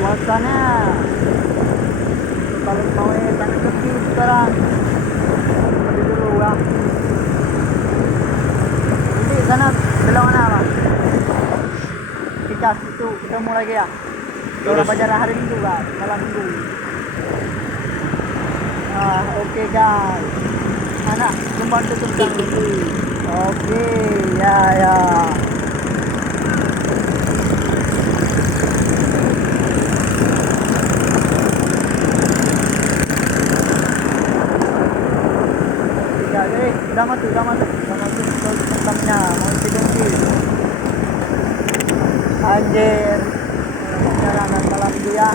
Suasana kalau mau tanah kecil sekarang lebih dulu lah. Jadi sana belah mana bang? Kita situ ketemu lagi ya. Kalau bajar hari Minggu kan, malam Minggu. Okey guys. Anak membantu tentang itu. Okey, ya ya. Dah masuk tentangnya mau tidur. Anjir, perjalanan malam dia.